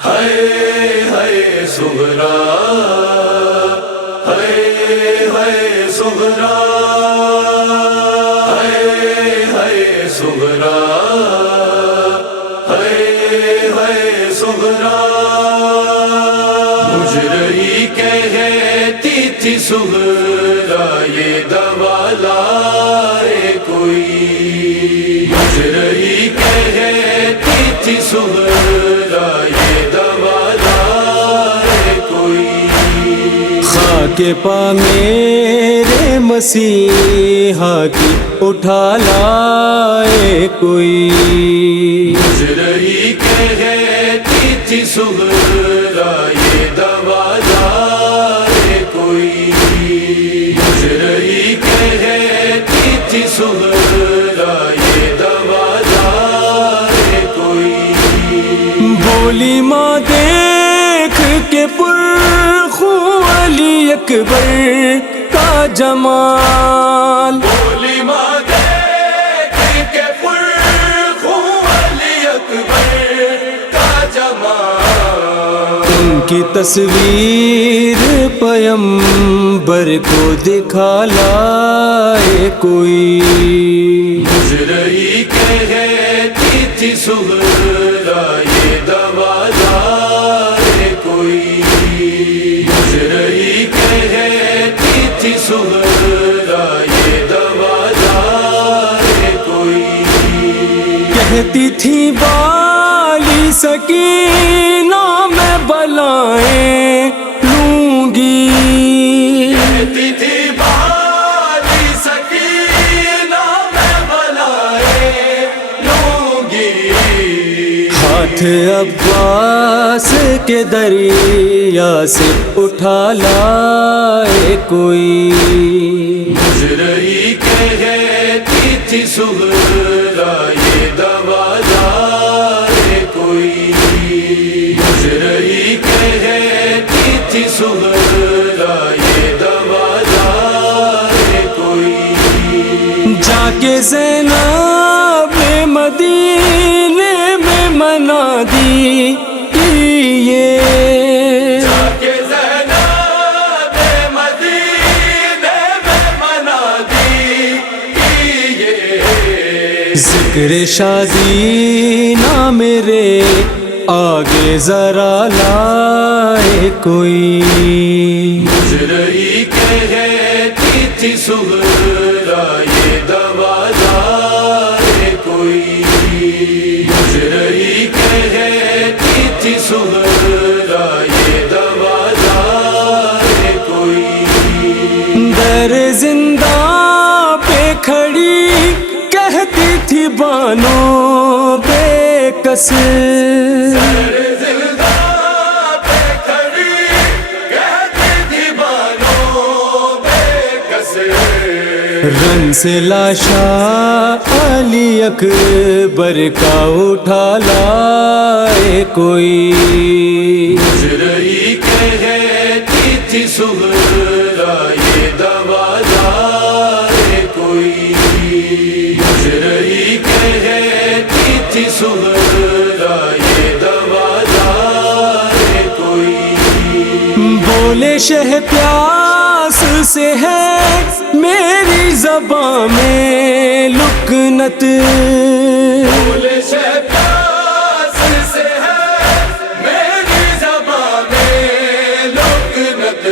ہائے ہائے صغرا، ہائے ہائے صغرا، ہائے ہائے صغرا، ہائے ہائے صغرا، مجھ رہی کہتی تھی صغرا یہ دوا لائے کوئی، مجھ رہی کہتی تھی صغرا یہ دوا لائے کوئی، خاک پا میرے مسیحا کی اٹھا لائے کوئی، مجھ رہی کہتی تھی صغرا یہ دوا لائے کوئی، مجھ رہی کہتی تھی صغرا یہ دوا لائے کوئی، بولی ماں دیکھ کے پرخوں علی اکبر کا جمال، بولی ماں دیکھ کے پرخوں علی اکبر کا جمال، ان کی تصویر پیمبر کو دکھا لائے کوئی، مجھ رہی کہتی تھی صغرا یہ دوا لائے کوئی، مجھ رہی کہتی تھی صغرا یہ دوا لائے کوئی، کہتی تھی بالی سکینہ میں بلائیں لوں گی، کہتی تھی بالی سکینہ میں بلائے لوں گی، ہاتھ عباس کے دریا سے اٹھا لائے کوئی، مجھ رہی کہتی تھی صغرا یہ دوا لائے کوئی، مجھ رہی کہتی تھی صغرا یہ دوا لائے کوئی، جا کے زینب مدینے میں منا دی یہ، جا کے زینب مدینے میں منا دی یہ، ذکر شادی نہ میرے آگے ذرا لائے کوئی، مجھ رہی کہتی تھی صغرا یہ دوا لائے کوئی، مجھ رہی کہتی تھی صغرا یہ دوا لائے کوئی، در زندہ پہ کھڑی کہتی تھی بانو بے کس، زندہ پہ کھڑی کہتی تھی بانو بے کس، رن سے لاشا علی اکبر کا اٹھا لائے کوئی، مجھ رہی کہتی تھی صغرا یہ دوا لائے کوئی، مجھ رہی کہتی تھی صغرا یہ دوا لائے کوئی، بولے شہ پیاس سے ہے میری زباں میں لکنت، بولے شہ پیاس سے ہے میری زباں میں لکنت،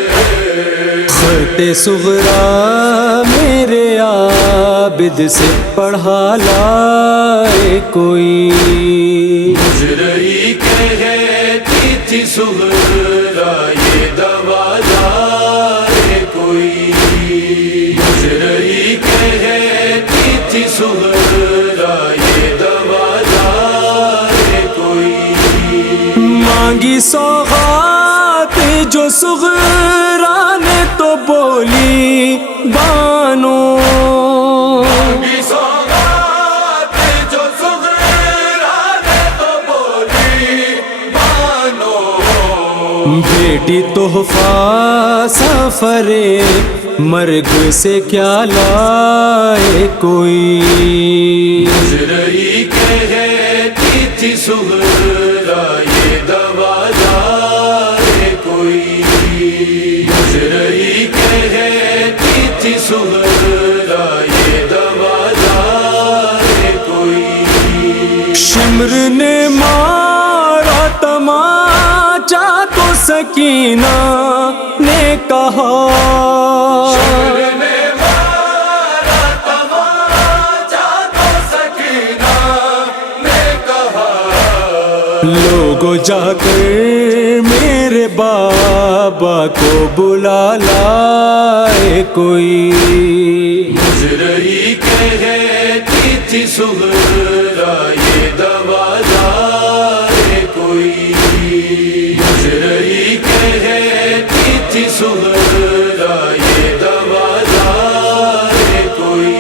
خط صغرا میرے عابد سے پڑھا لائے کوئی، مجھ رہی کہتی تھی صغرا یہ دوا لائے کوئی، مجھ رہی کہتی تھی صغرا یہ دوا لائے کوئی، مانگی سوغات جو صغرا نے تو بولی بانو، مانگی سوغات جو صغرا نے تو بولی بانو، بیٹی تحفہ سفر مرگ سے کیا لائے کوئی، مجھ رہی کہتی تھی صغرا یہ دوا شمر نے مارا تماچا تو سکینہ نے کہا، لوگوں جا کر میرے بابا کو بلا لائے کوئی، مجرئی کہتی تھی سغرا یہ دوا لائے کوئی، مجرئی کہتی تھی سغرا یہ دوا لائے کوئی،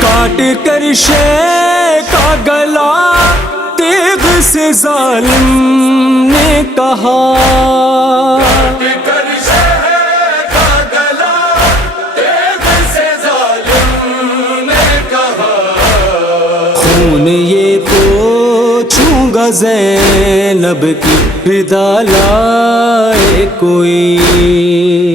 کاٹ کر شے کا گلا تیغ سے ظالم نے کہا، کر شہر کا گلا تیغ سے ظالم نے کہا، خون یہ پوچھوں گا زینب کی رضا لائے کوئی،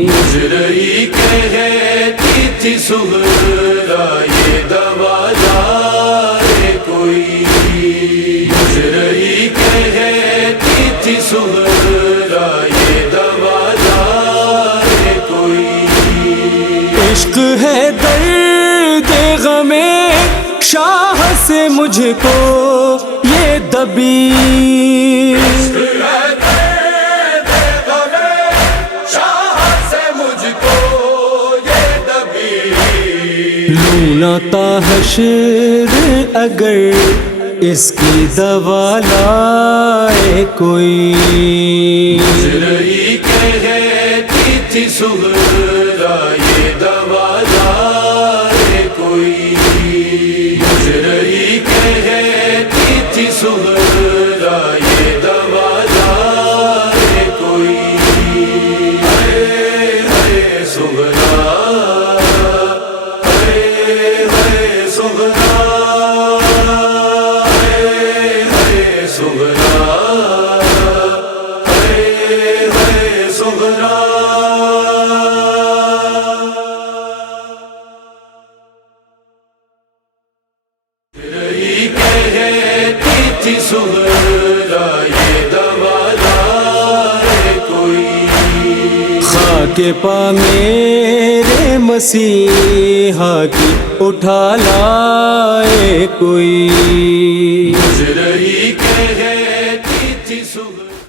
مجرئی کہتی تھی سغرا یہ دوا لائے کوئی، مجرئی کہتی تھی سغرا یہ دوا لائے کوئی، عشق ہے درد غم شاہ سے مجھ کو یہ دبی، لونا تا حشر اگر اس کی دوا لائے کوئی، مجرئی کہتی تھی سغرا یہ دوا لائے کوئی، مجرئی کہتی تھی سغرا یہ دوا لائے کوئی، ہائے ہائے سغرا، ہائے ہائے سغرا، ہائے ہائے سغرا، ہائے ہائے سغرا، مجرئی کہتی تھی سغرا یہ دوا لائے کوئی، خاک پا میرے مسیحا کی اٹھا لائے کوئی، مجرئی کہتی تھی سغرا